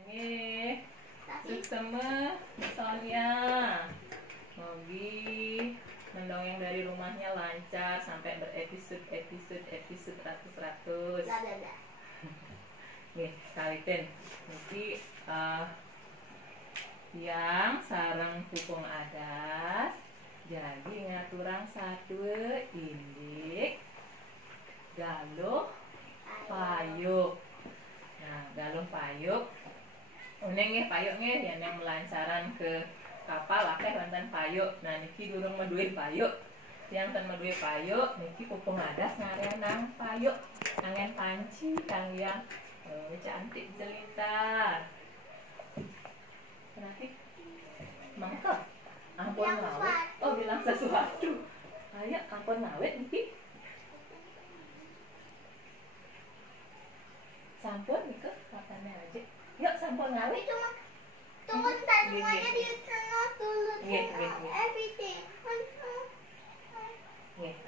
Ini Suksema Sonia Mogi mendongeng dari rumahnya lancar sampai berepisode ratus-ratus. Nih, kalitin. Nanti yang sarang pupung adas jadi ngaturang satu indik galuh payuk. Nah, galuh payuk uneng payuknya yang melancaran ke kapal akeh wonten payuk. Nah niki durung meduwe payuk. Yang ten meduwe payuk niki pupung adas ngarenang payuk. Kangen panci kang yang cantik jelita. Kenapa? Mangkep. Ampun ngawet. Oh bilang sesuatu. Ayo ampun ngawet niki. Sampun niki katanya aja. Yuk sampun ngawet. Tunggu ntar semuanya di turn off dulu. Everything.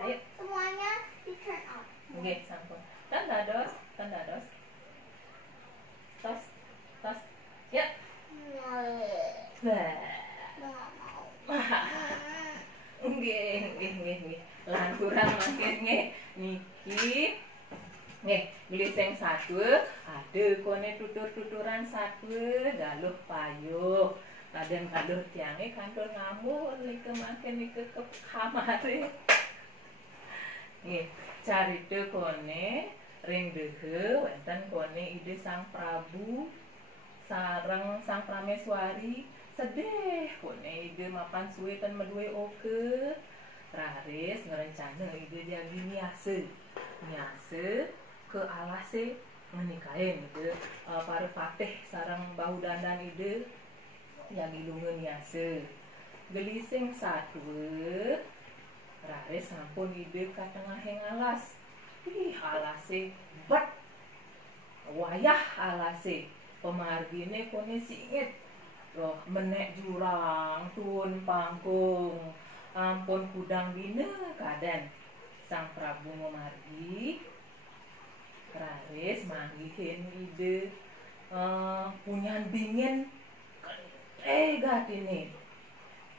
Ayo. Semuanya di turn off. Sampun. Tandados. Tos. Yuk. Nggih. Lanturan makin niki. Geliseng satu, ada kone tutur-tuturan satu, galuh payuk. Kadang galuh tiangnya kantor ngamur, nika makin nika ke kamar. Cari tuh kone ring dehe, wenten kone ide sang Prabu, sareng sang Prameswari, sedih kone ide mapan suwe ten medue oke. Raris ngerencana ide jadi niase ke alase menikahin ide para patih sarang bahu dandan ide yang dilungan niase gelising satu raris sampun ide ka tengahing alas alase bet wayah alase pemargine kone singit roh menek jurang tun pangkung ampun kudang bina kadan sang Prabu memargi raris manggihin ide punyan bingin gak ini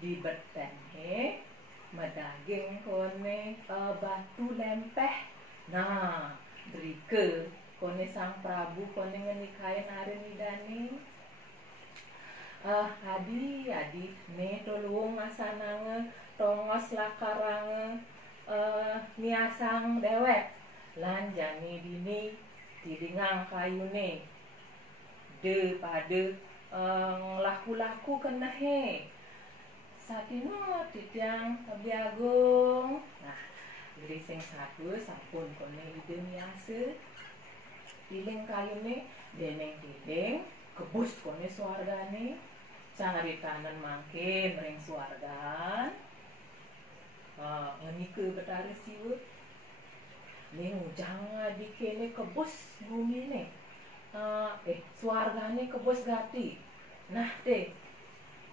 di betenhe medaging kone batu lempeh. Nah berike kone sang Prabu kone ngenikahin hari midani adi ne tolong asanange tongos lakarange niasang dewek lan jani dini diringang kayune de pada laku-laku kenahe satino tidang biagung. Nah gerising satu sampun kone ide niase tiling kayune deneng kebus kone suargane cangaritanan mangkin ring suargan ngenike betari siwut ning jangan dikene kebus bumi nih suargane kebus gati. Nah deh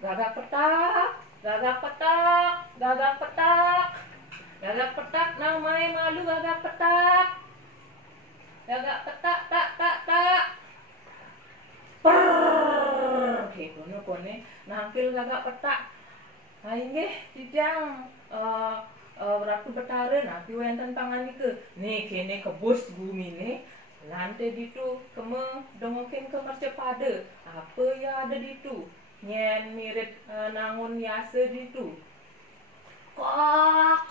gagak petak nang main malu gagak petak tak kono kone nampil gagak petak nggih tidang ratu betare napi wenten pangan nih kene kebus bumi nih lantai ditu keme dongokin ke mercepada apa ya ada ditu nyen mirip nangun yase ditu kok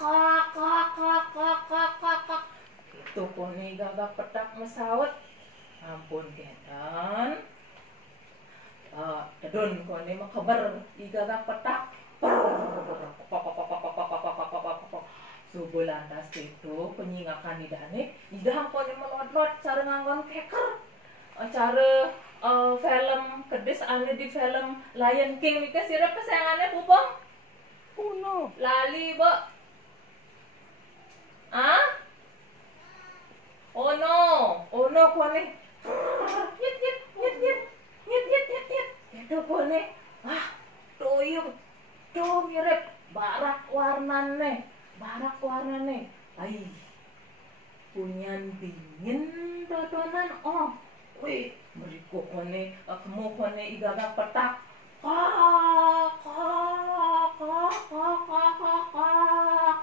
itu kone gagak petak mesawet ampun kedan tedon kone makabar gagak petak subuh lantas itu penyingakan idane idang kone melodot cara nganggon keker cara film kedis ane di film Lion King nika sirep kesayangannya pupong kuno lali bo ono kone nyet itu kone tuyung tuh mirip barak warnane punyan dingin dodonan Wih, mereka kone kamu kone igagak petak. Kak, kak, kak, kak, kak, kak, kak.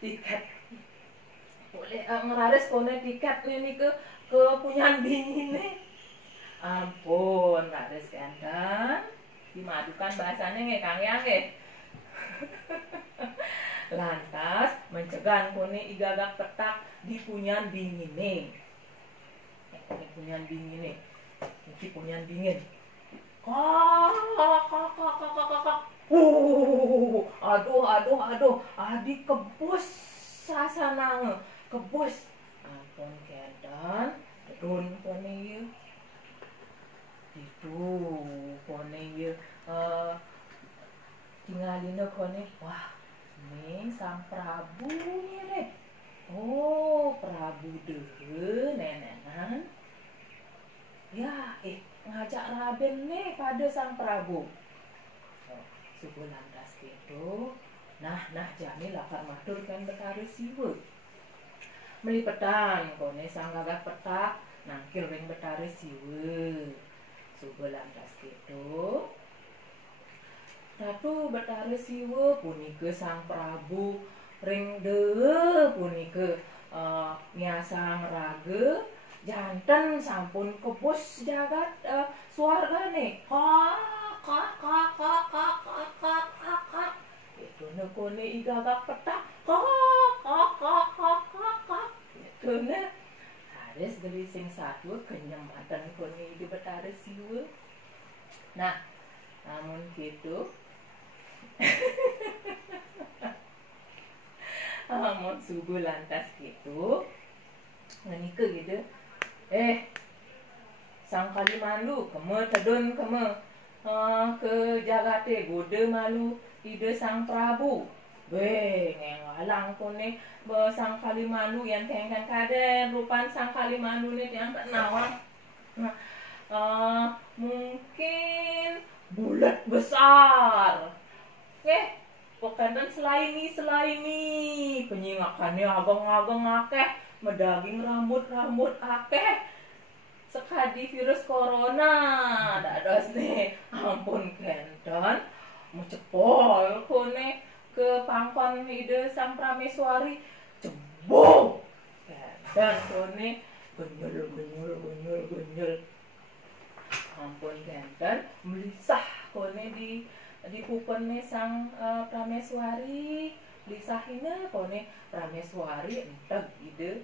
Tiket. Boleh ngeraris kone tiket nih ke punyaan dingin nih. Ampun, raris kan? Dimadukan bahasanya nge Kang Yang nge. Lantas mencegan kone igagak petak di punyaan dingin nih. Punyaan dingin nih. Ini punyaan dingin. Kak, kak, kak, kak, kak, kak. Aduh, adik kebus sasana kebus. Ampun kedan, turun kone ye. Itu kone ye tinggalin kone. Wah, ning sang Prabu nih. Oh, Prabu dehe nenenan. Ya, ngajak Raden nih pada sang Prabu. Suku lantas gitu. Nah, jami lakar matur kan betari siwe. Melipetan kone sang gagak petak nangkil ring betari siwe. Suku lantas gitu. Ratu betari siwe punike sang Prabu ring dehe punike nyasang raga. Janten sampun kebus jagat suargane. Kak. Itu nekone igagak petak. Kak. Itu ne. Haris gelising satu kenyempatan kone di betare siwe. Nah, namun gitu. Namun subuh lantas gitu. Ngenike gitu. Sang Kalimandu keme tedun keme ke jagate gode malu ide sang Prabu. Weh, ngalang kone sang Kalimandu yang tengkan kaden rupan sang Kalimandu nih yang nawang. Mungkin bulat besar. Pokoknya selaini penyingakannya ageng akeh, medaging rambut akeh. Sekadi virus corona dados nih. Ampun kenton mecepol kone ke pangkon ide sang Prameswari cebong. Dan kone genyul. Ampun kenton melisah kone di kupene sang Prameswari. Lisahina kone Prameswari enteg ide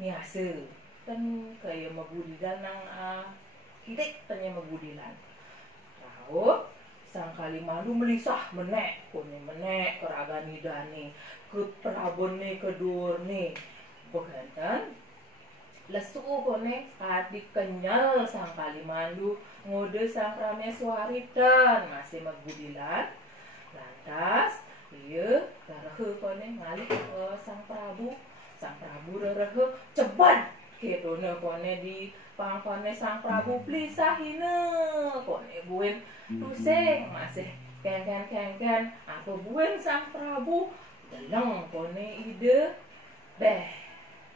niase dan kayak mabudilan nang hidik tanya mabudilan. Tahu sang Kalimandu melisah menek keragani dani ke Prabone kedurne. Bekantan lesu kone adik kenyal sang Kalimandu ngode sang Prameswari dan masih mabudilan. Lantas iya rarehe kone ngalik sang Prabu rarehe ceban gitu kone di pangkone sang Prabu plisahine kone buen tuseng masih ken apa buen sang Prabu deleng kone ide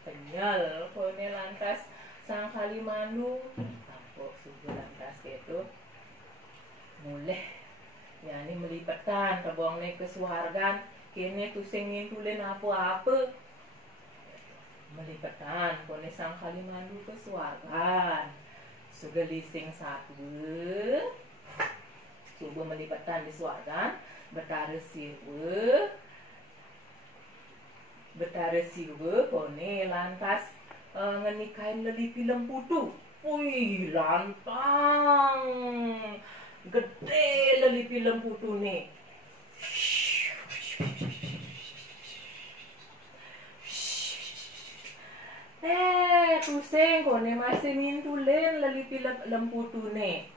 penyal kone lantas sang Kalimandu tampuk subuh lantas gitu mulai yani melipetan kebongne kesuargan kene tuseng ngintulin apa-apa melipetan kone sang Kalimandu kesuargan sugelising satu subuh melipetan di suargan betare siwe kone lantas ngenikain lelipi lemputu. Wih, lantang gede lelipi lemputu nih. Tuseng kone masih ngintulin lelipi lemputune.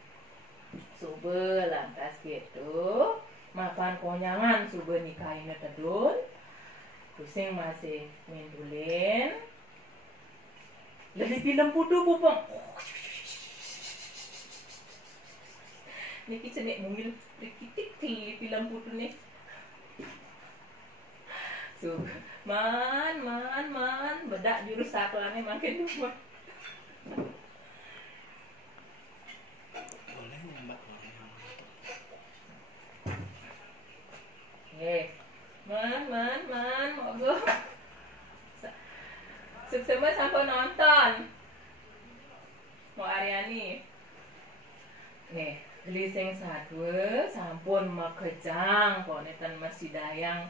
Sube lantas gitu. Makan konyangan sube nikahin tedun. Tuseng masih ngintulin lelipi lemputu pupeng. Niki cenek mungil rikitik lelipi lemputune. Man bedak jurus saklane makin dua. Boleh nembak Man mogo. Suksema sampun nonton. Mau Aryani. Nih, gelising sadwe sampun makejang koneten masih dayang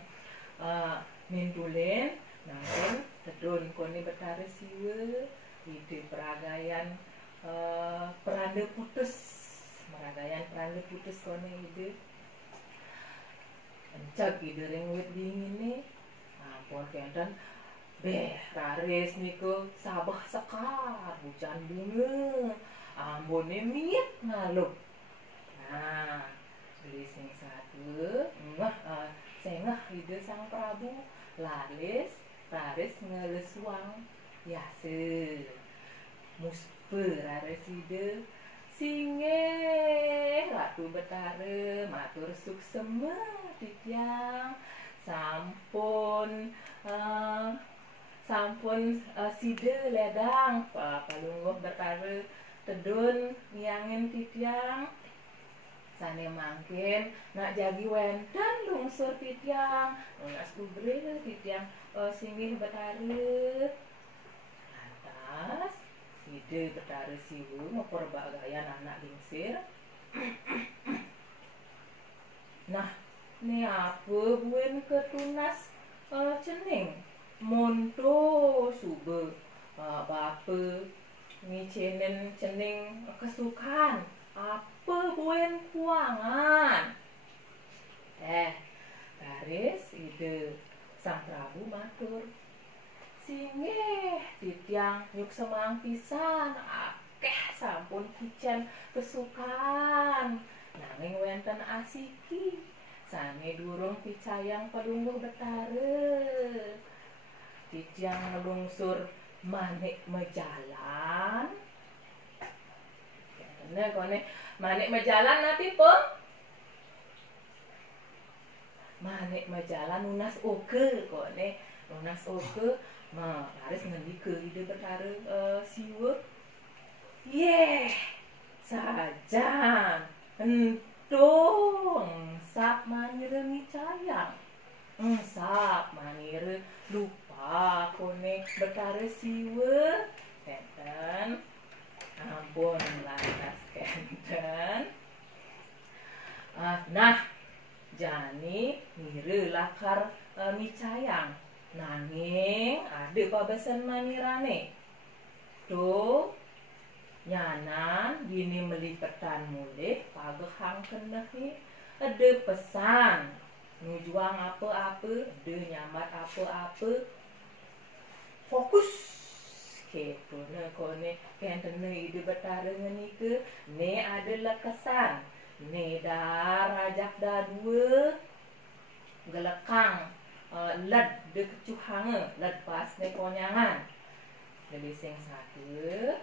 mintulen nangken tedun koni betare siwe ide peragayan perande putus meragayan perande putus koni ide encak ide ring wit dingin nih ampun kenten raris niku sabah sekar hujan bunga ambone miet ngaluk. Nah, gelising satu sengah ide sang Prabu laris ngelesuang biasa muspe raris ide singe Ratu Betara matur suksema titiang sampun side ledang palungguh Betara tedun ngiyangin titiang sane mangkin nak jagi wenten lungsur titiang lunas kubril titiang singgih Betara lantas side Betara siwu memperbagayan anak lingsir. Nah ini apa buen ketunas cening monto sube bape ngicenen cening kesukaan apa buen kuangan garis ide sang Prabu matur singgih titiang yuk semang pisan akeh sampun kicen kesukaan nanging wenten asiki sane durung picayang pelungguh Betara titiang ngelungsur manik mejalan kene kone manik mejalan nanti po manik mejalan lunas oke kone lunas oke harus ngendike ide Betara siwe sajan entung sap manire micayang sap manire lupa kone Betara siwe enten ampun lantas kenten nah jani mire lakar micayang nanging ada pabesen manirane tuh nyanan gini melipetan mulih pagehang kenehi ada pesan nujuang apa-apa ada nyamat apa-apa fokus gitu nah kone kenten ide Betara ngenike ne adalah kesan ne dah rajak dah dua gelekang led de kecuhange led pas ne konyangan gelising satu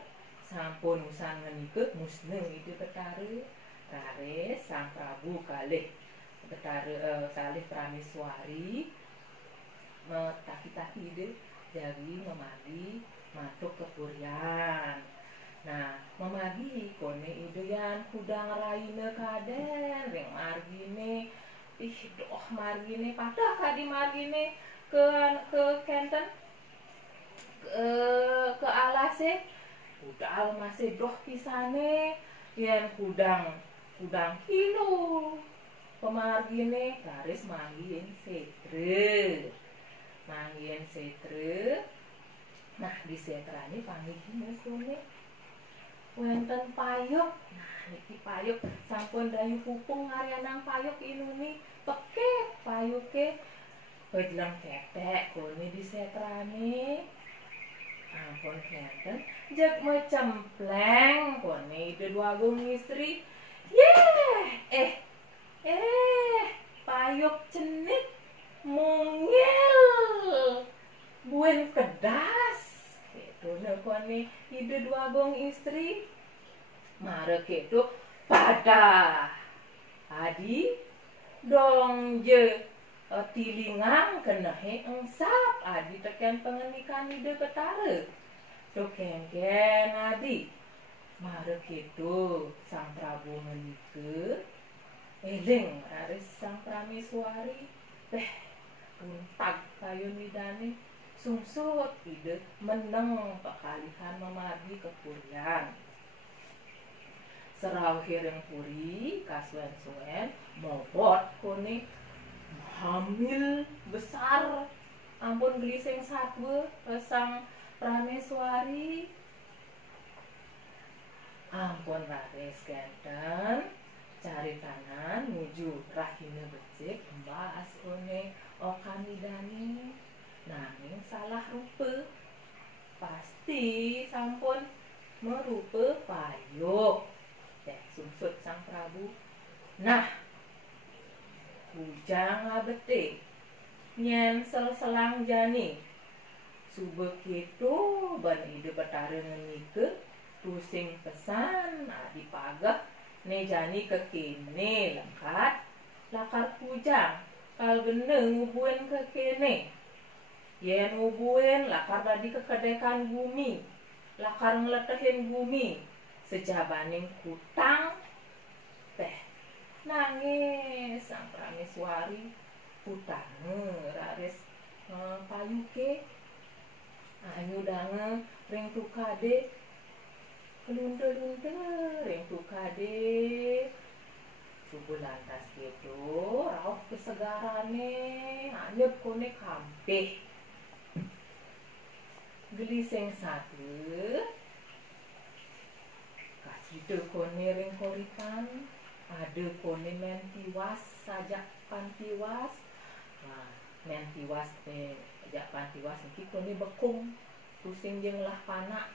sampun usan ngenike musne ide Betara raris sang Prabu kalih Betara salih prameswari metaki-taki ide jadi memagi matuk kepurian. Nah, memagi kone idean kudang raine kaden ring margine doh margine patah kadi margine ke kenten ke alase udal masih doh pisane yen kudang kilo pemargine garis manggien setre nah di setra ini panggihine kone wenten payuk. Nah niki payuk sampun dayu pupung ngaryanang payuk inuni peke payuke pedlang ketek kone di setrane ampun kenten jek mecempleng kone ide dua agung istri payuk cenit mungil buen kedas gitu nah kone ide dua gong istri marek itu pada adi dong je tilingang kenahe engsap adi teken pengenikan ide ketare dokengken adi marek itu Sang Prabu menike eling aris Sang Prameswari teh untag kayu midani sungsut ide meneng pekalihan memargi kepurian serau hireng puri kasuen-suen mobot kone hamil besar ampun geliseng satwe Sang Prameswari ampun raris genten cari kanan menuju rahina becik embas one okamidani nanging salah rupa pasti sampun merupa payuk sungsut Sang Prabu. Nah bujang abete nyensel selang jani subek itu ban ide petare ngenike pusing pesan adi pagah ne jani kekene lekat lakar pujang kal gene ngubuen kekene yen ngubuen lakar tadi kekedekan bumi lakar ngeletehin bumi sejabaning kutang teh nangis Sang Prameswari kutange raris payuke ayu dange ring tukade kelunte-lunte ring tukade subuh lantas gitu rauh kesegarane anyep kone kampeh geliseng satu kasih kone ring koripan ada kone men tiwas sajak pantiwas nah men tiwas sajak pantiwas iki kone bekung pusing jeung lah panak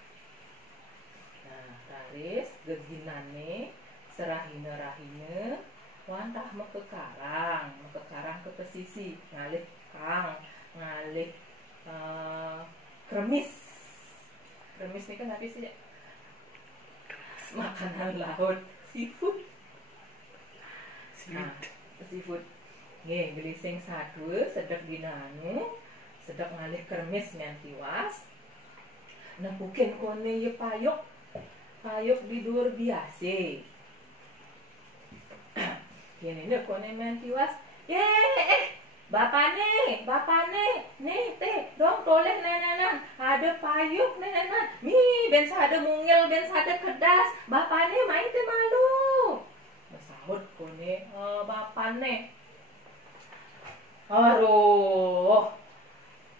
nah raris geginane serahina-rahina wantah mekekarang ke pesisi ngalih kang ngalih kremis ini kan apa sih makanan laut seafood nah, seafood nggih gelising satu sedek dinanu sedek ngalih kremis ngan tiwas nempukin kone ye payuk di dhuwur biase kene nek kone men tiwas bapane nih teh dong toleh nenenan ada payuk nenenan mi ben sade mungil ben sade kedas bapane main teh malu sahut kone bapane aduh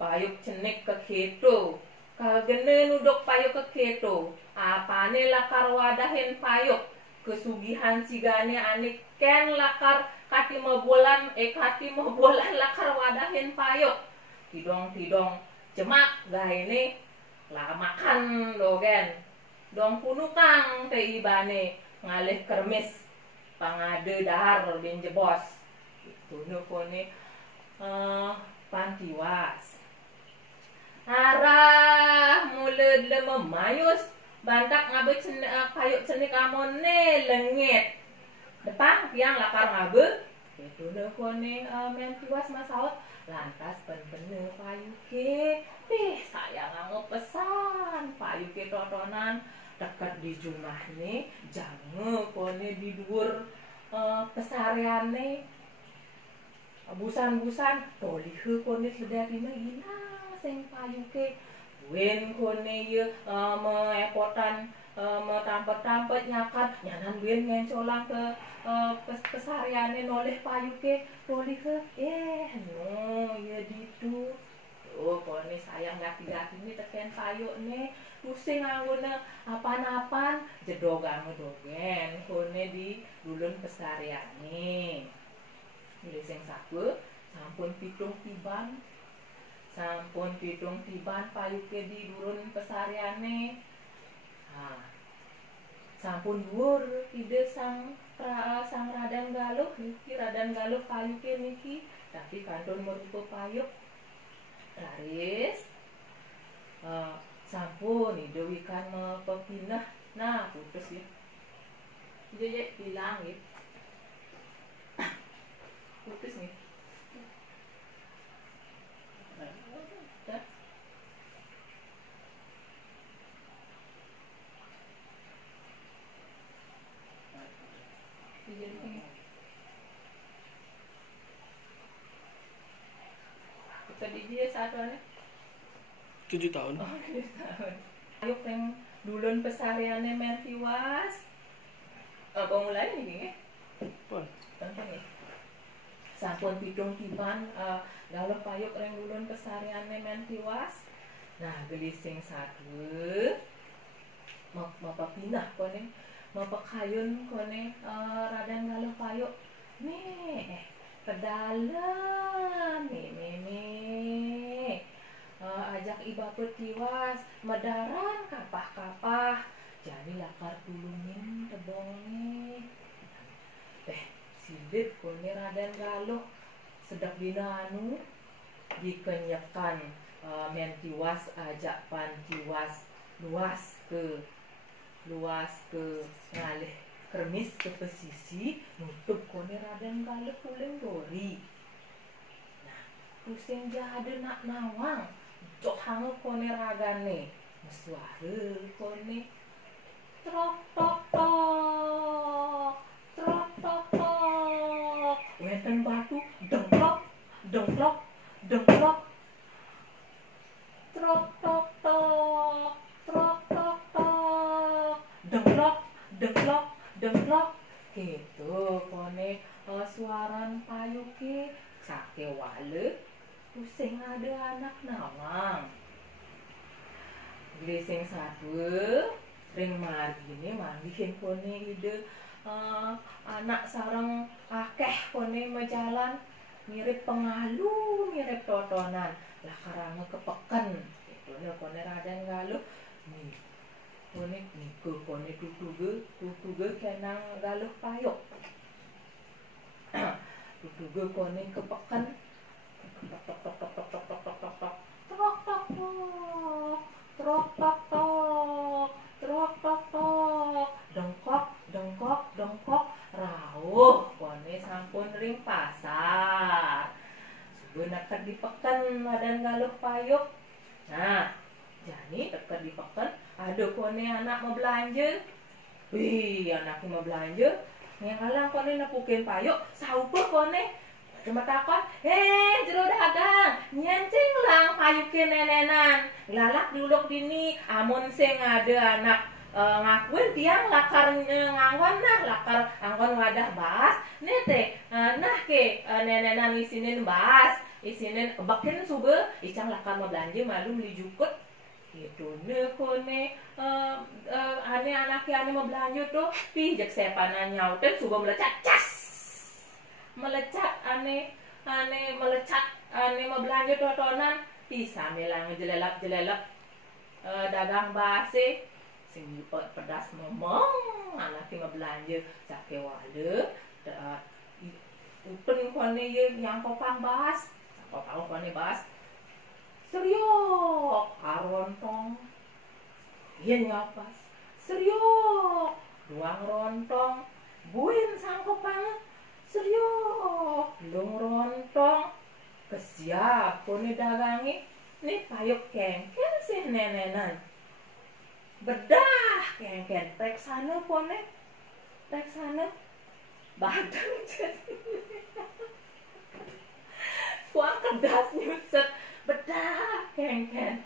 payuk cenik ke keto kagene nuduk payuk ke keto apane lakar wadahin payuk kesugihan sigane anik ken lakar kati bulan lakar wadahin payuk tidong cemak gah ini lah makan dogen dong punukang teh ibane ngalih kermis pangade dahar bin jebos itu nukone pantiwas arah mulud lememayus bantak ngabe payuk cenik amone lengit depan tiang lakar ngabe itu nekone men tiwas masaut lantas pen-pene payuke saya nggak pesan payuke totonan dekat di jumahne jange kone di dhuwur pesareane busan-busan tolihe kone sedapina gina sing payuke wen kone ye meepotan tampet-tampet nyakan nyanan wen ngencolang ke pesariane noleh payuke tolihe no ya ditu oh kone sayang gati-gati ini teken payuk nih pusing anggone apan-apan jedogang dogen kone di dulun pesariane sing saku sampun pitung tiban payuke di dulun pesariane sampun dhuwur ide sang Raden Galuh niki Raden Galuh payuke niki tapi kantun merupa payuk laris sampun ide wikan pepinah nah putus ya hilang ya putus nih Kediji satuannya 7 tahun. oh 7 tahun. Ayo yang dulun pesariannya main tiwas. Apa mulai nih? Pon. Tentang ya. Sampun pidung tiban galuh payuk reng dulun pesariannya main tiwas. Nah, gelising satu. Mapa pindah kone, mapa kayun kone radan galuh payuk. Nih, ke dalam nih. Ajak ibaput tiwas, medaran kapah-kapah. Jadi lakar tulungin tebongnya. Silit kone radan galuh sedap binanu dikenyekan men tiwas ajak pan tiwas luas ke ngalih kermis ke pesisi nutup kone radan galuh kuleng dori. Nah, pusing jade nak nawang jok hangu kone ragane mesuara kone trok tok tok trok tok tok weten batu dengklok dengklok dengklok trok tok tok trok tok tok dengklok dengklok dengklok gitu kone suaran payuke sake wale pusing ada anak nawang glising satu ring margine mandihin kone ide anak sarang akeh kone majalan mirip pengalu mirip totonan lah karena kepeken itu kone radan galuh nih kone niku kone tutuge kenang galuh payuk tutuge kone kepeken tok tok tok tok tok tok tok tok tok tok trok tok trok tok tok trok tok tok dengkok dengkok dengkok rawuh kone sampun ring pasar subuh deket dipeken radan galuh payuk. Nah jadi deket dipeken ada kone anak mau belanja. Wih anaknya mau belanja yang kalang kone napukin payuk saupa kone cuma takon jero dagang nyencing lang payukin nenenan lalak duluk dini amun sing ada anak ngakuin tiang lakar nganggon nah lakar anggon wadah bas nete nah ke nenenan isinin bas isinin bakin sube icang lakar mau belanja malu beli jukut gitu nih kone ane anaknya ane mau belanja tuh pijak sepanan nyautin sube melecat cas melecat ane melecat ane mau belanja totonan bisa melang jelelap dagang base sing pedas momong anaknya mau belanja sake wale upen kone yang kopang bas kopang kone bas seriok arontong iya nyapas seriok ruang rontong buin sang kopang seriok lung rontong kesiap kone dagangi nih payuk kengken sih nenenan bedah kengken tek sana kone tek sana badang jadi kuang kedas nyuset bedah kengken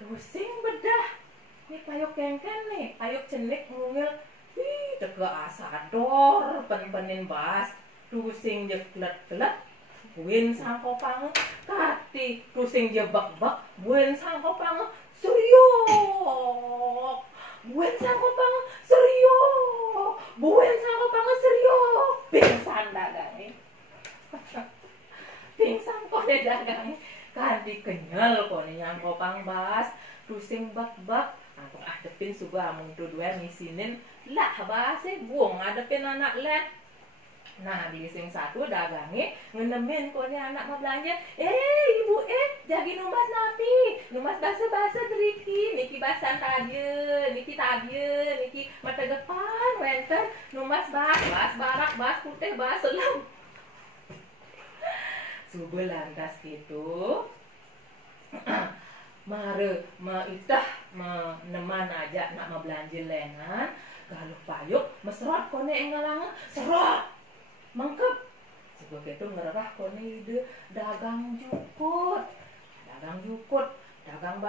pusing bedah nih payuk kengken nih payuk cenik ngungil wih tega asador pen-penin bas pusing jeklet-klet buin sang kopang kati pusing jebak-bak buin sang kopang seriok buin sang kopang seriok buin sang kopang seriok pingsan dagangi pingsan kone dagangi kadi kenyal kone yang kopang bas pusing bak-bak aku adepin suga amung dua ngisinin lah base buang adepin anak let. Nah glising satu dagangi ngenemin kone anak mau belanja ibu jagi numas napi numas basa-basa driki niki basan tadye niki mata depan wenten numas bas barak bas putih bas selam subuh lantas gitu mare itah meneman aja nak mau belanja lengan galuh payuk mesrot kone engalang serot mangkep sebagai itu ngerah kone ide dagang juku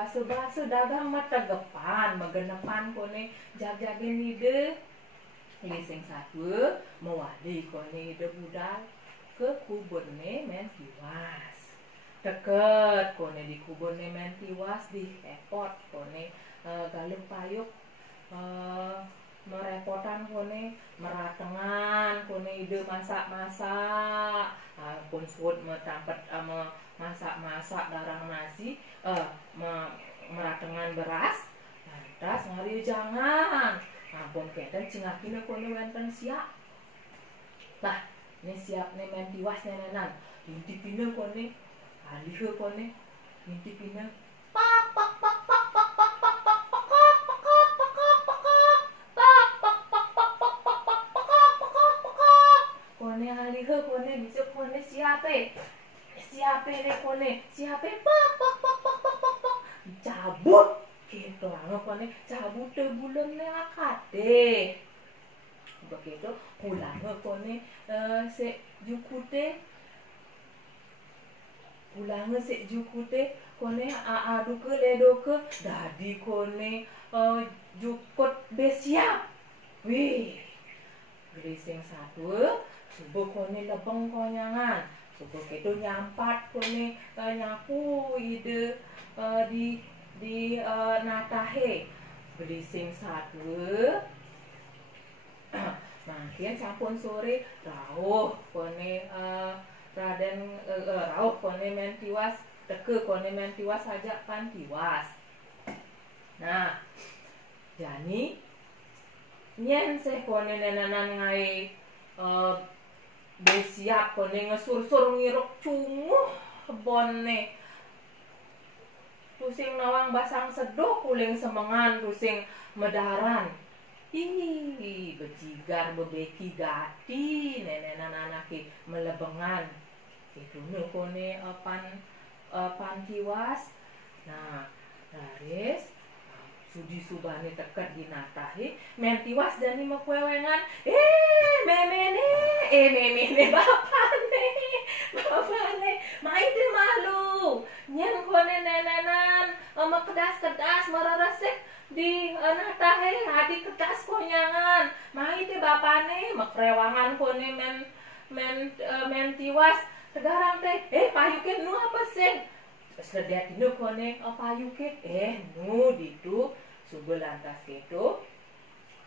baso dagang mategepan megenepan kone jag-jagin ide lising satu mewali kone ide budal ke kubunne men tiwas deket kone di kubunne men tiwas di epot kone galung payuk merepotan kone meratengan kone ide masak-masak pun food metampet masak-masak darang nasi meratengan beras lantas ngari jangan ampun keten cingakina kone wenten siap lah ini siap nih men tiwas nenenan intipina kone alih kone intipina pak pak pak pak pak pak pak pak pak kone alih kone bisa kone siape deh kone siape pak pak pak pak pak pak pak cabut gitu lah kone cabut deh bulan ne akade begitu pulang kone se jukute pulang se jukute kone adu ke ledo ke dadi kone jukut besiap wih grising satu subuh kone lebeng konyangan subuh itu nyampat kone nyapu ide di natahe grising satu makin sampun sore rauh kone raden rauh kone men tiwas teke kone men tiwas aja pan tiwas nah jani nyen seh kone nenanan ngai besiap kone ngesur-sur ngiruk cunguh bonne pusing nawang basang sedok kuling semengan pusing medaran ini bejigar bebeki gati nenenan anaki melebengan itu kone pan tiwas nah laris sudi subani teket di natahi men tiwas dani mekwewengan memene bapane maite malu nyen kone nenenan kedas mereresek di natahe hadi kedas konyangan maite bapane mekrewangan kone men tiwas tegarang teh payuke nu apa sih sedet nu kone payuke nu ditu subel lantas gitu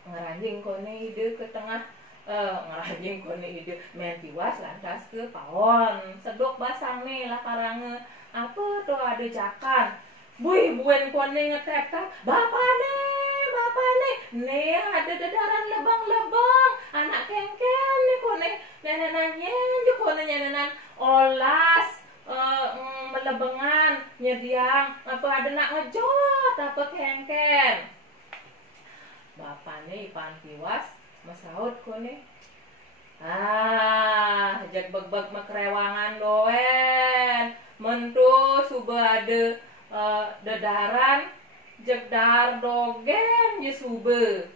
ngeranjing kone ide ke tengah ngeranjing kone ide men tiwas lantas ke pawon sedok basang nih lah karange apa tuh ada jakan buen kone ngetekan bapane nih ada dedaran lebang anak kengken nih kone nenenannya juga kone nenenan olas melebengan nyediang apa ada nak ngejot apa kengken bapane ipan tiwas mesaut kone jak beg mekrewangan doen mentu suba ada dedaran jedar dogen je sube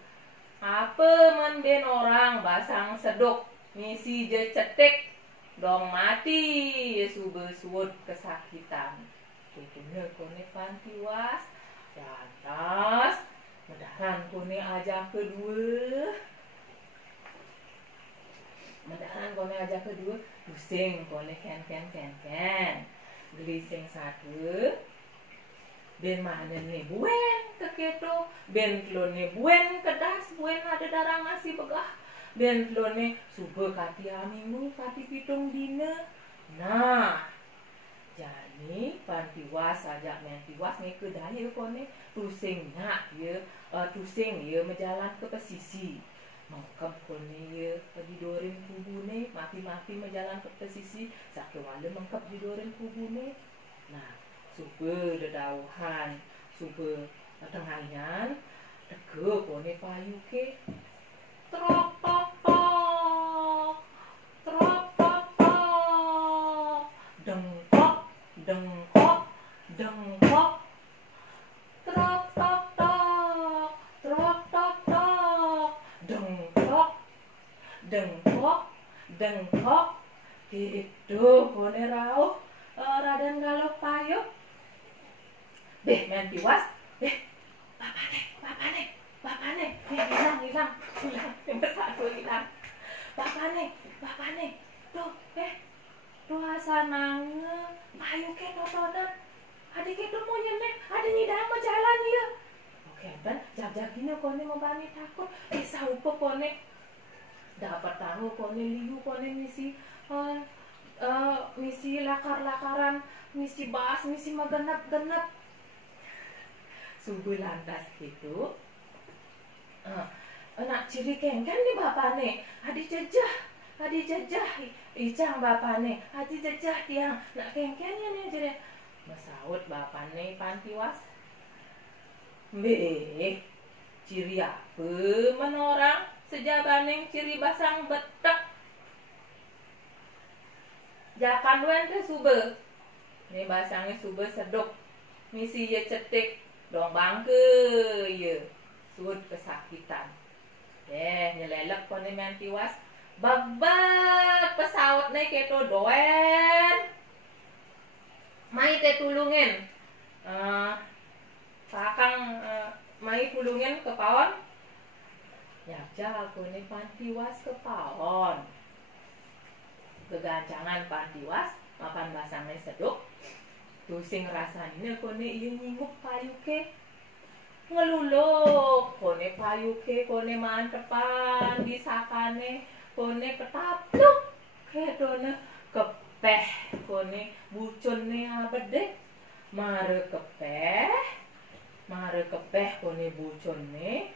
apa men orang basang sedok misi je cetek dong mati ya sube suwud kesakitan itu kone pantiwas lantas medaran kone aja kedua pusing kone ken gelising satu ben mana nih buen keketo ben klone buen kedas buen ada darang nasi begah ben klone sube kati minggu kati pitung dina nah jadi pantiwas ajak mentiwas nih ke daya kone pusing nak ya pusing ya menjalan ke pesisi mangkap kone ya didorin kubune mati menjalan ke pesisi sakit wale mangkap didorin kubune nah sube dedauhan sube tengayan tege kone payuke trok tok tok trok tok tok dengkok trok tok tok dengkok itu kone rauh raden galok payuk Beh, main tiwas. Beh, bapane. Hilang. Nomor 1 hilang. Bapane. Tuh, tuh asa nange. Ayo ke notonan. Adik itu mau nyenek, ada nyidang mau jalan ya. Oke, kan jag-jagina kone mau bani takut. Bisa upo kone. Dapat tahu kone liu kone misi lakar-lakaran, misi bahas, misi magenap-genap. Subuh lantas gitu. Anak ciri kengken nih bapane. Adi jajah. Icang bapane. Adi jajah tiang. Nak kengkennya nih jadi. Masaut bapane pantiwas. Beh, ciri apa menorang sejabaneng ciri basang betek. Jakan wen teh sube. Nih basangnya sube seduk. Misi ye cetik dong bangke ye. Sud kesakitan. Nyelelek kone mentiwas. Babak pesawat nih keto doen. Mai teh tulungin. Kakang mai tulungin ke pawon. Nyajal kone pantiwas ke pawon. Kegancangan pantiwas makan basangnya seduk. Tusing rasanya kone iya nyinggup payuke. Ngeluluk kone payuke kone mantepan disakane kone petapluk kedone kepeh kone bucunne abede mare kepeh kone bucunne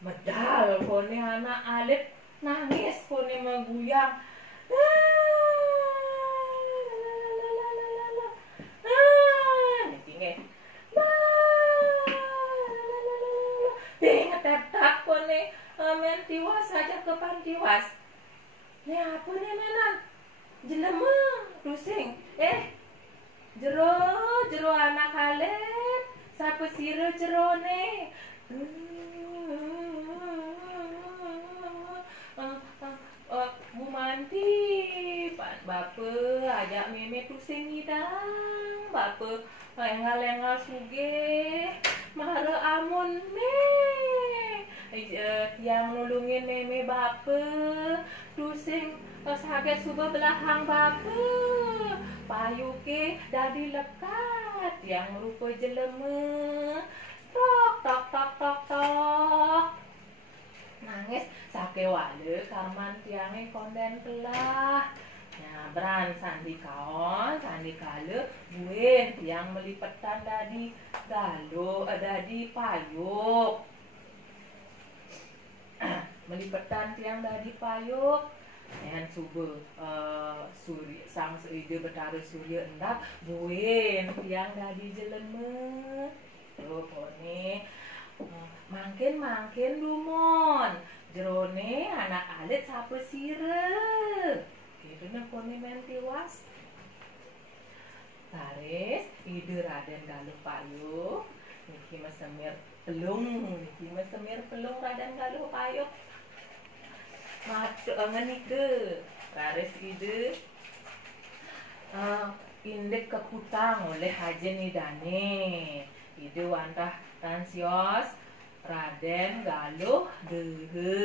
medal kone anak alit nangis kone meguyang. Ngetetak kone mentiwas saja ke pantiwas. Ini apa nih menan? Jelema rusing. Jero anak alet. Sapa sira jerone? Bu Manti, bapa ajak meme pusing hidang. Bapa lengal sugih. Mahara amun nih. Tiang nulungin meme bapa. Pusing sakit subuh belahang bapa. Payuke dadi lekat. Yang rupa jelema. Tok. Nangis sake wale karman tiange konden telah. Nah, beran sandi kaon, sandi kale buen tiang melipetan dadi galo, dadi payuk. Melipetan tiang dadi payuk. Dan subuh sang seide betaruh surya endak buen tiang dadi jelema. Tuh kone mangkin lumon jerone anak alit sapa sire gitu na kone mentiwas. Taris ide Raden Galuh Payuk niki mesemir pelung Raden Galuh Payuk ngenike taris ide indek keputang oleh Haji Nidane ide wantah tansios Raden Galuh Dehe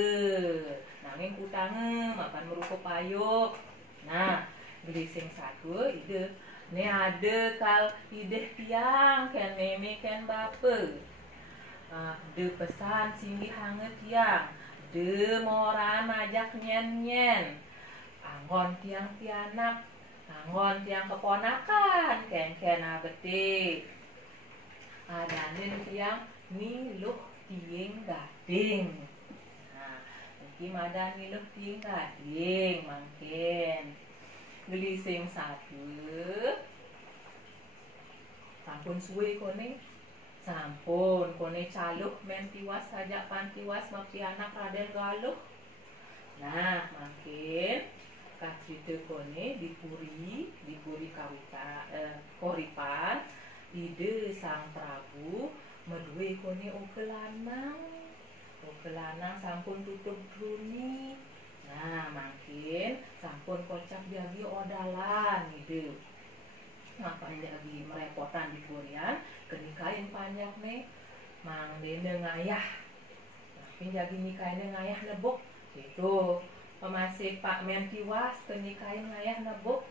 nanging utange makan merupa payuk. Nah gelising satu ide ne ada kal ide tiang ken meme ken bape de pesan singgi hange tiang de moran ajak nyen anggon tiang tianak anggon tiang keponakan ken abeti adanin tiang niluh tiing gading. Nah, iki madan niluh tiing gading mangkin. Gelising satu. Sampun suwe kone. Sampun kone caluk mentiwas sajak pantiwas makti anak Raden Galuh. Nah, mangkin kacrite kone dipuri kawita koripan ide Sang Prabu medue kone okelanang sampun tutup bruni. Nah makin sampun kocak jagi odalan ide makan jagi merepotan di kurian kenikain ngayah. Pinjagi nikahin ngayah nebuk gitu. Masih Pak Mentiwas ke nikahin ngayah nebuk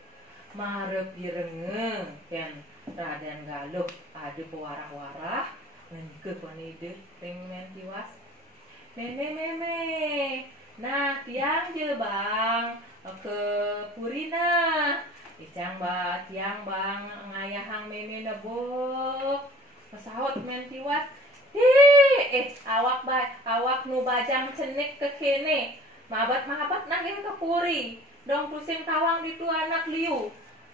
marep direnge kan Raden Galuh ada pewarah-warah ngeke kone ide teng Mentiwas. Meme. Nah, tiang je bang ke Purina. Icang ba tiang bang ngayahang meme nebuk. Pesawat Mentiwas. Awak nu bajang cenik ke kene. Mabat nangin ke Puri. Dong pusing kawang ditu anak liu.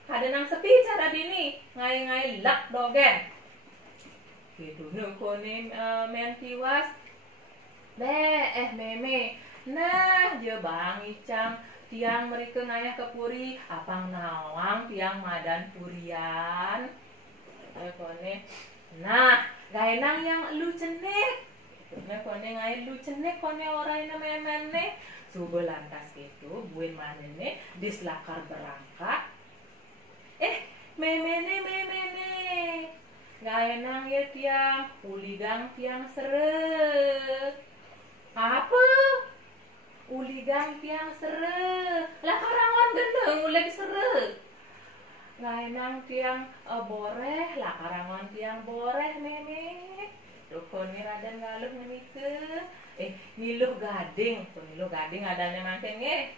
Kadenang sepi cara dini. Ngai lak dogen. Gitu nu kone Mentiwas. Meme. Nah, je bang Icang tiang mereka ngayah ke Puri. Apang nawang tiang madan Purian. Kone. Nah, gaenang yang lu cenek. Nah, kone ngai lu cenek kone orangnya memene. Subuh lantas gitu, buin manene diselakar berangkat. Memene. Gaenang ya tiang, uligang tiang seret. Apa? Uligang tiang seret. Lah karangan gendeng uleg seret. Gaenang tiang boreh, lah karangan tiang boreh meme. Rukone Raden Galuh nike. Niluh gading adane mangken nge.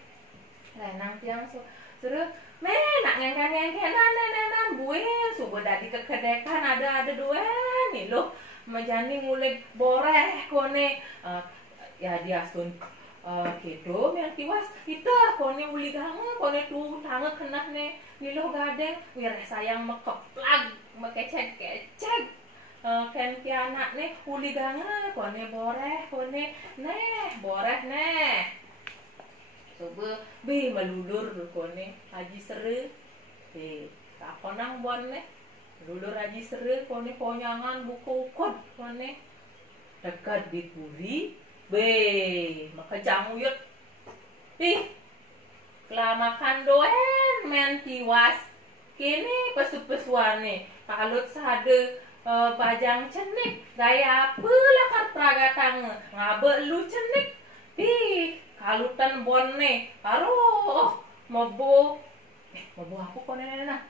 Gaenang tiang suruh nak ngengken buih subuh dadi kekedekan ada dua niluh majani nguleg boreh kone ya diasun gitu Mentiwas kita kone uli gange kone tuh tange kenah ne niluh gadeng wireh sayang mekeplag mekecek ken ti anak ne uli gange kone boreh coba melulur kone haji seru kaponang bon ne melulur haji seru kone konyangan buku ukod kone dekat di Puri maka jamuyut kelamakan doen Mentiwas kini pesu-pesuane kalut sade bajang cenik gaya apa lah pragatang ngabe lu cenik kalutan bonne aduh mobo aku kone nah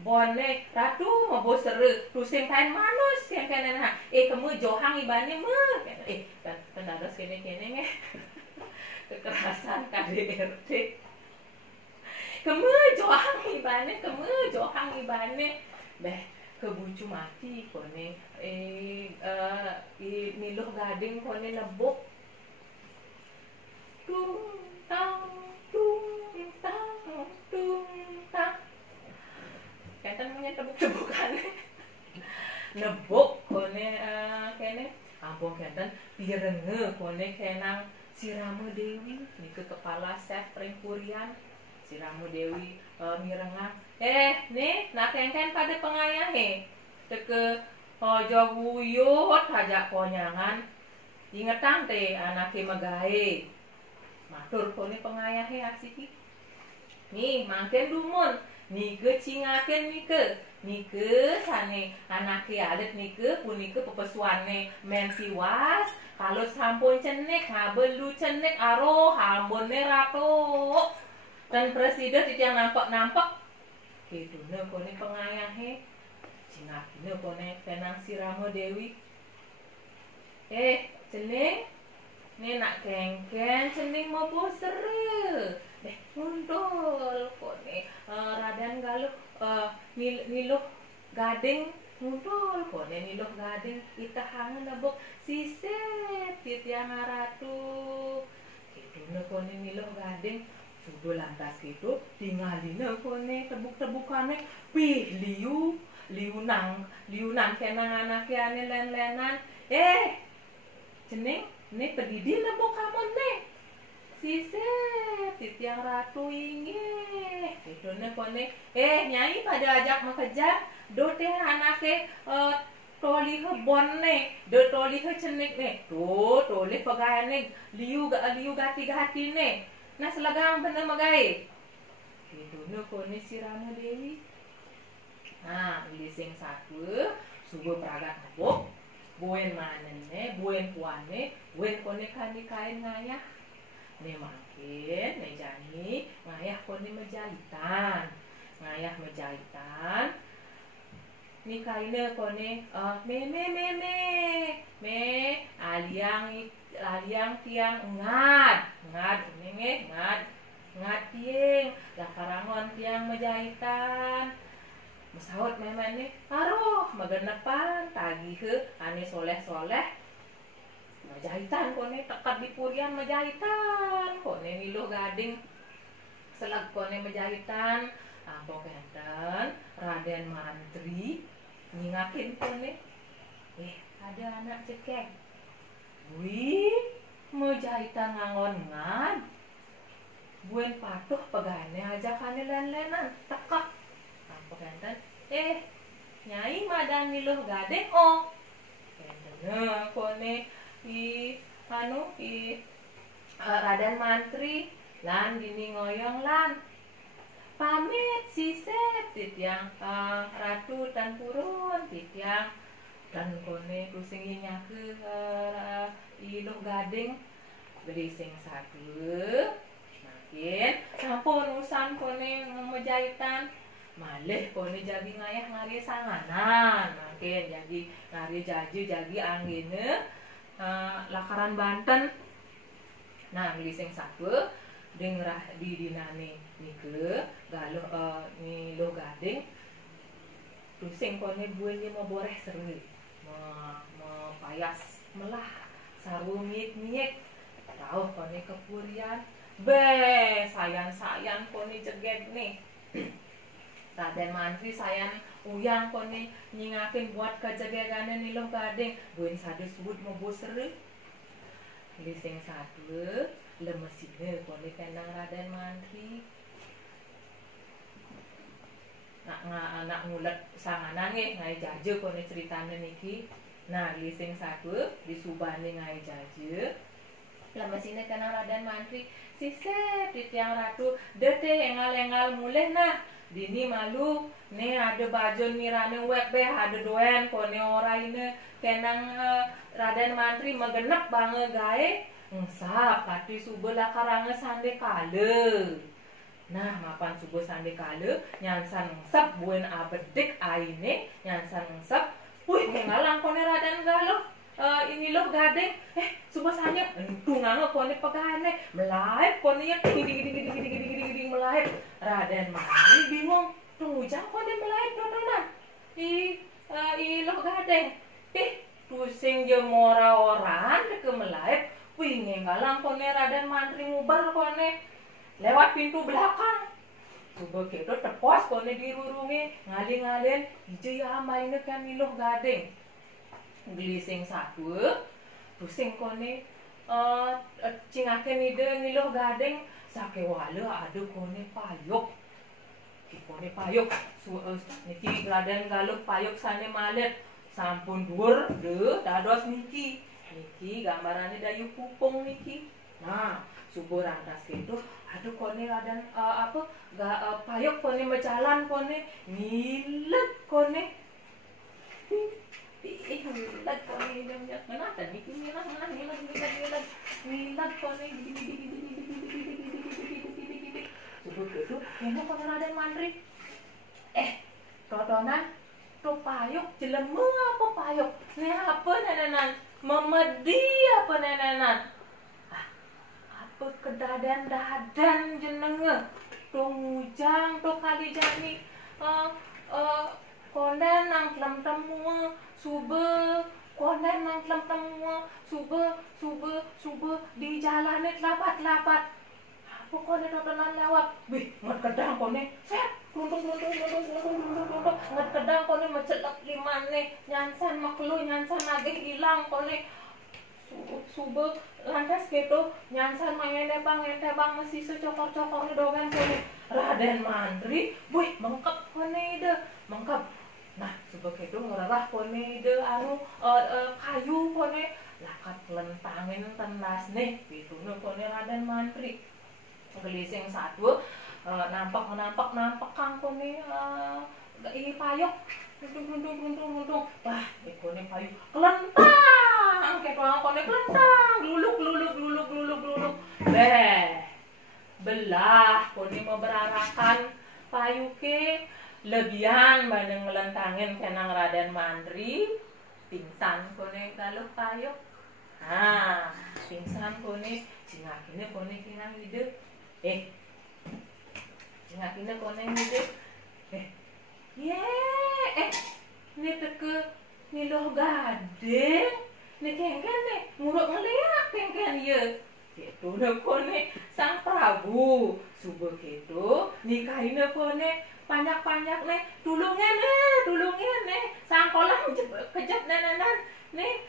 bonne ratu mobo seru tusing kain manus yang kene nah kamu johang ibane pendados kene nge kekerasan KDRT kamu johang ibane kebucu mati kone niluh gading kone nebuk tung tang kenten punya tebuk-tebukan nebuk kone kene ampun kenten pirenge kone kenang Siramu Dewi nike kepala chef ring Purian Siramu Dewi mirengang nih nak kengken pada pengayahe teke joguyut hajak konyangan ingetang teh anake megahe matur kone pengayahe asiki nih mangken dumun nike cingaken nike sane anake adet nike punike pepesuane Mentiwas kalau sampun cenek ngabelu cenek aro hambone rato dan presiden itu yang nampak gitu ne kone pengayahe cingakine kone tenang Siramu Dewi cening nih nak kengken cening mau seru muntul kone Raden Galuh niluh gading muntul kone niluh gading kita hangen nebuk siset titiang ratu gitu ne kone niluh gading sudah lantas gitu tinggalin kone tebuk-tebukane liu nang kenang anaknya ane len-lenan cening nih pedidi nebuk kamu nih siset titiang ratu inge gitu ne kone nyai pada ajak mekejar do teh anake toli bonne do toli cenik nih tuh toli pegane liu gati nih nah selagang bener magai gitu ne kone Siramu Dewi nah lising satu subuh peragat nebuk buen manene, buen puane, buen kone kani kain ngayah. Ne makin, ne jani, ngayah kone mejahitan. Ngayah mejahitan. Ni kaine kone me aliang tiang ngad nenge ngad tieng lakarangon tiang mejahitan mesaut memen nih aruh magenepan tagih ane soleh mejahitan kone tekat di purian mejahitan kone niluh gading selag kone mejahitan ampok enten Raden Mantri nyingakin kone ada anak cekek wih mejahitan ngangon ngad buen patuh pegane aja kane len-lenan tekak ampok enten nyai madang niluh gading kone Raden Mantri lan dini ngoyong lan pamit siset titiang ratu dan purun titiang dan kone kusing nyake iluh gading berising satu makin sampun usan kone mejahitan malih kone jadi ngayah ngari sanganan makin jadi ngari jadi anggene lakaran Banten nah berising satu dengerah di dinane nike galuh ni lo gading pusing kone buennya mau boreh seru mau payas melah sarungit nyek tahu kone kepurian sayan kone jeget nih Raden Mantri sayan uyang kone nyingakin buat kejegegane nih lo gading buen sadu sebut mau boseru lising satu lemesine kone kendang Raden Mantri anak ngulet sanganan ngai jaje kone ceritane niki nah lising satu disubane ngai jaje lemesine kendang Raden Mantri siset di tiang ratu dete engal mulih nah dini malu ne ada bajon mirane wek be ada doen kone ora ine kendang Raden Mantri megenep bange gaengsap kati subelah karange sande kale nah mapan subuh sande kale nyansanngsap buen abedik aine nyansanngsap wih ngalang kone Raden galuh ini loh gading subuh sanya entungange kone pegane melaip kone ya gidi melaip Raden Mantri bingung tungujang kone melaip dodonan i loh gading pusing je mora-oran ke melaip wih ngalang kone Raden Mantri ngubar kone lewat pintu belakang subuh kedo tepos kone dirurungi ngaling-ngalen hijau ya amaine kan niluh gading gelising satu pusing kone cingaken ide niluh gading sakewale ada kone payuk niki Raden galuh payuk sane malet sampun dhuwur dados niki gambarane dayu pupung niki nah subur rangkas gitu aduh kone Raden payuk kone berjalan kone ngilet kone ngilet kone kenapa niki ngilet kone subur gitu ini kone Raden Mantri totonan tuh payuk jelemu apa payuk ini apa nenenan memedi apa nenenan kedadan jenenge tuh ngujang tuh kali jani konden nang klem temu sube konden nang klem temu sube di jalan lapat apa konden totonan lewat wih nget kedang kone set kluntung nget kedang kone mecelak limane nyansan maklu nyansan agih hilang kone sube lantas gitu nyansan mangene bang mesi secokor-cokor dogan kone Raden Mantri wih mengkep kone ide mengkep nah sube gitu ngerah kone ide kayu kone lakat lentangin tenas nih gitu kone Raden Mantri gelising satu nampak kang kone payuk Glundung. Wah, ekone payu kelentang, ketok kone kelentang, gluluk. Belah kone mau berarakan payu ke lebihan bandeng ngelentangin kenang Raden Mandri, pingsan kone galuh payuk. Pingsan kone cingakine kone kinang hidup. Cingakine kone hidup. Ini teke niloh gading, ini kengken nih nguruk ngeliat kengken ye. Gitu kone sang Prabu, subuh gitu nikahin kone panjak nih, tulungin nih, sang kolam kejep nenenan nih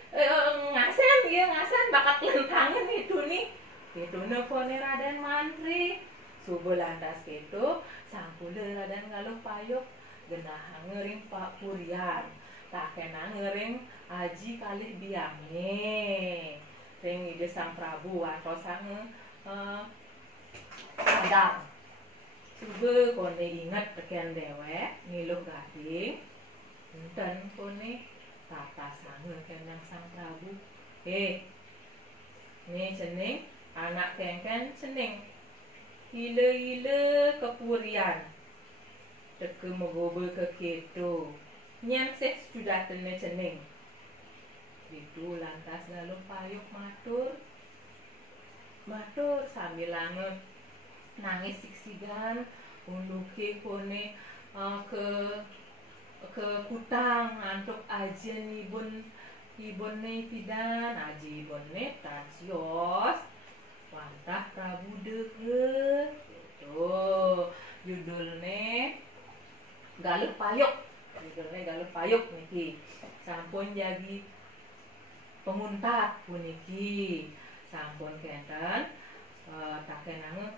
ngasen bakat lentangin itu nih. Gitu kone Raden Mantri, subuh lantas gitu sang kule Raden galuh payuk. Genah ngering Pak Purian, tak kena ngering aji kalih biange. Ring ide sang Prabu atau sang sadang. Sube kone inget tekan dewek ngiluh gading. Dan kone tata sange kenang sang Prabu. Nih cening anak kengken cening. Ile kepurian. Teke megobe ke keto nyen seh sudah tene cening itu lantas galuh payuk matur sambil langut nangis siksigan unduke kone ke kutang antuk ajen ibune pidan aji ibune tansios wantah Prabu deukeut tuh judulnya galuh payuk niki sampun jadi pemuntat puniki sampun kenten takenang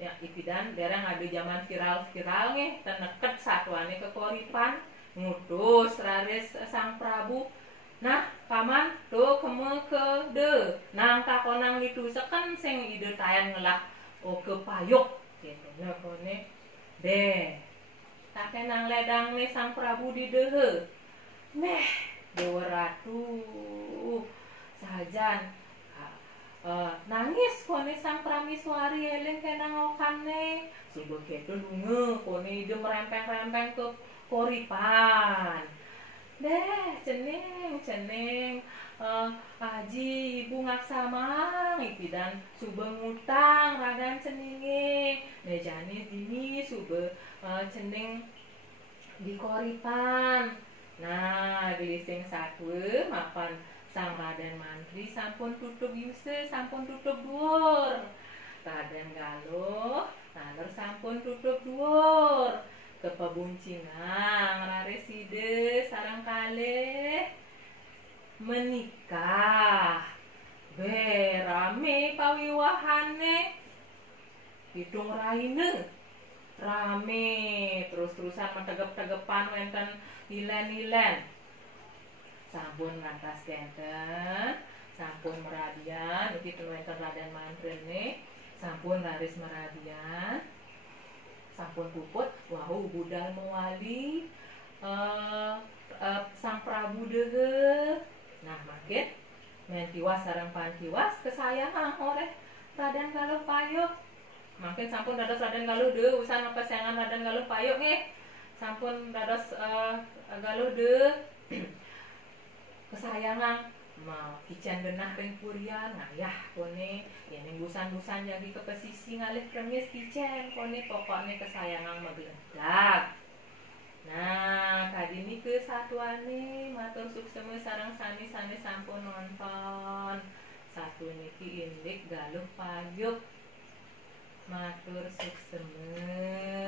ya ipidan dereng ada zaman viral nih teneket satuane kekoripan ngutus raris sang Prabu. Nah paman tuh keme ke de nang takonang dituseken sing ide tayan ngelak ke payuk gitu nah kone tak kenang ledang nih sang Prabu di dehe. Dewa Ratu sajan nangis kone sang Prameswari eling kenang okane. Subuh ketu lunge kone ide merempeng ke koripan. Ceneng aji ibu ngaksamang ipidan sube ngutang ragan ceninge nejane dini sube ceneng di koripan. Nah gelising satwe mapan sang Raden Mantri sampun tutup yuse sampun tutup dhuwur. Raden galuh nalur sampun tutup dhuwur kepebuncingan rareside sareng kalih menikah rame pawiwahane hitung raine rame terus-terusan metegep-tegepan wenten ilen sampun ngantas kenten sampun meradian iki wenten Raden Mantri sampun laris meradian sampun puput wau budal mewali sang Prabu dehe. Nah makin mentiwas sareng pantiwas kesayangan oleh Raden galuh payuk. Makin sampun dados Raden galuh dehe usan kesayangan Raden galuh payuk sampun dados galuh dehe kesayangan kicen genah ring purian ngayah kone yen busan-busan jadi ke pesisi ngalih kremis kicen kone pokoknya kesayangan megledak. Nah kadini ke satuane matur sukseme sareng sani sampun nonton satu niki indik galuh payuk matur sukseme.